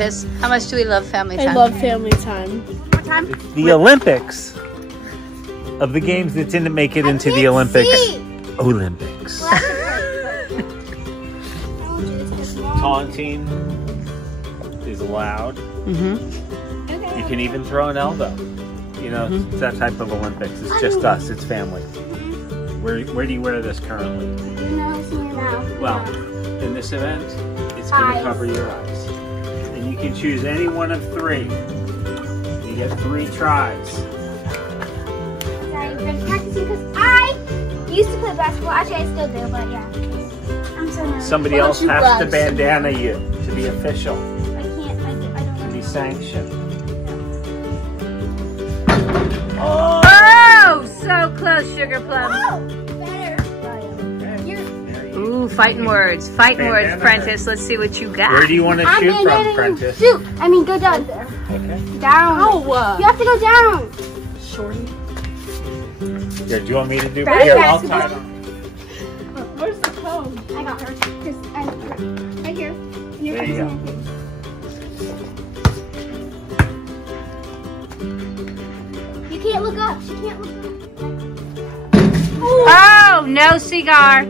How much do we love family time? I love family time. What time? It's the Olympics of the games that didn't make it into the Olympics. Taunting is allowed. You can even throw an elbow. You know, it's that type of Olympics. It's just us. It's family. Where do you wear this currently? Well, in this event, it's going to cover your eyes. And you can choose any one of 3. You get 3 tries. I've been practicing because I used to play basketball. Actually, I still do, but yeah. I'm so nervous. Somebody else has to bandana you to be official. I can't. I don't To be sanctioned. Oh, so close, Sugar Plum. Oh, better. Ooh, fighting words. Fighting words, Prentiss. Let's see what you got. Where do you want to shoot from, Prentiss? Shoot. I mean, go down there. Okay. Down. Oh, you have to go down. Shorty. Here, do you want me to do it? Right, Here, I'll tie it on. Where's the cone? I got her. Just right here. And There you go. You can't look up. She can't look up. Oh, no cigar.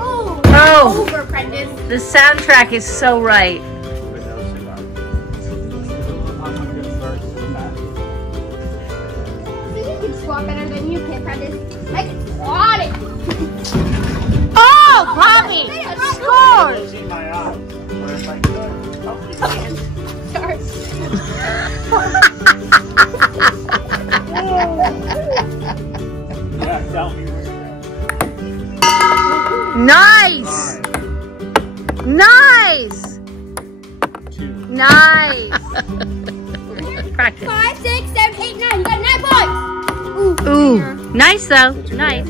Oh. Oh. Over, Prentiss. The soundtrack is so right. With no cigar. You can squat better than you can, Prentiss. I can squat it. Oh, Poppy! Scored! See my eyes. Or if I could. Oh, you can't. Sorry. Yeah, tell me where Nice! Nice! 2. Nice! Practice. 5, 6, 7, 8, 9. You got 9 points. Ooh, nice though. Nice.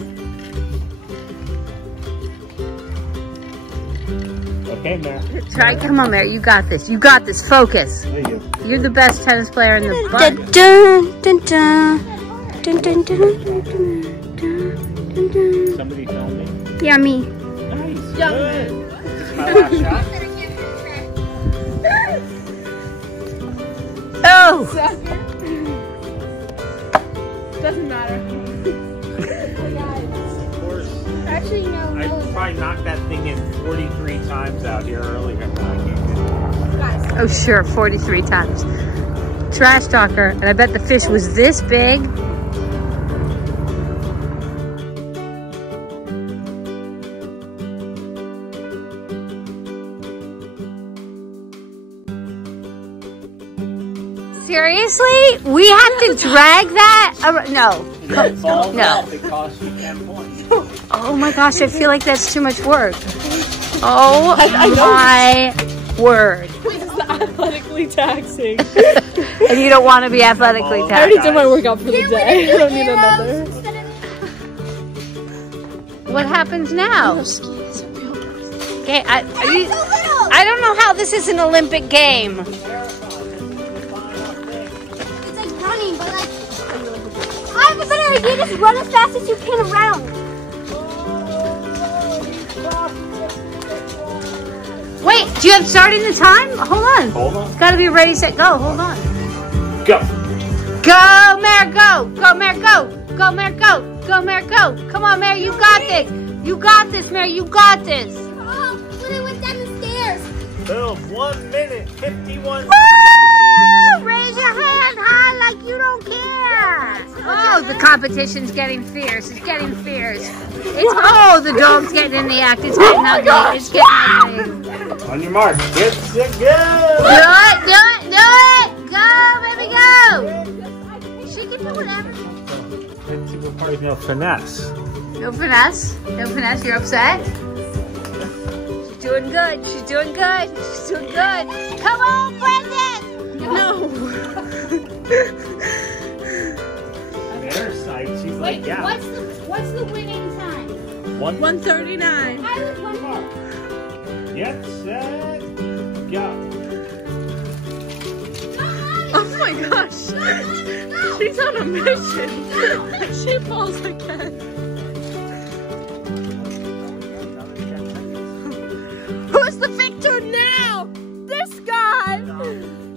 Okay, Mare. Try. Come on, Mary. You got this. You got this. Focus. There you go. You're the best tennis player in the bunch. Somebody film me? Yeah, me. Nice. Good. This is my last shot. Oh! Doesn't matter. Of course. Actually, no. I probably knocked that thing in 43 times out here earlier. Oh, sure. 43 times. Trash talker. And I bet the fish was this big. Seriously? We have to drag that? No. No. It costs you 10 points. Oh my gosh, I feel like that's too much work. Oh my word. This is athletically taxing. And you don't want to be athletically I already taxed. did my workout for the day. I don't need another. What happens now? Okay, I don't know how this is an Olympic game. It's like running, but like I have a better idea. Just run as fast as you can around. Wait, do you have starting the time? Hold on. Hold on. It's got to be ready, set, go. Hold on. Go. Go, Mare, go. Go, Mare, go. Go, Mare, go. Go, Mare, go. Come on, Mare, you got this. You got this, Mare, you got this. Oh, when I went down the stairs. Boom. 1 minute, 51 Woo! Raise your hand high like you don't care. Oh, the competition's getting fierce. It's getting fierce. Oh, the dog's getting in the act. It's getting ugly. It's getting ugly. On your mark. Get set, go. Do it, do it, do it. Go, baby, go. She can do whatever. Let's see what part no finesse. No finesse. No finesse. You're upset? She's doing good. She's doing good. She's doing good. Come on, Prentiss. No. Their side, she's Wait, like, yeah. what's the winning time? 139. I was 1 more. Get set, go. Oh my gosh. She's on a mission. She falls again. Who's the victor now? This guy. god.